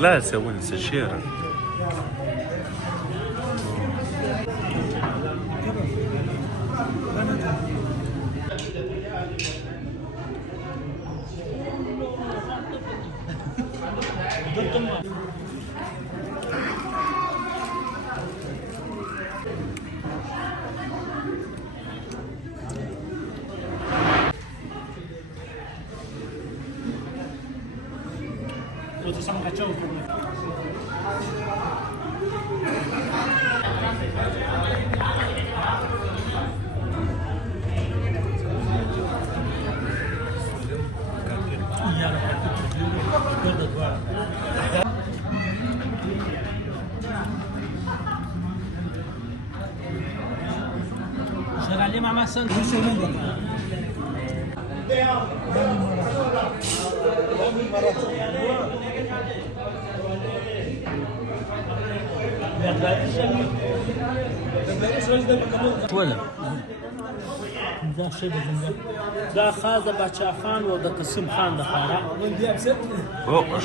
لا سوون سشيرة sama kacau شغالين مع محسن ولا دا شی د څنګه دا خاص د بچا خان او د قسم خان د خارا اوه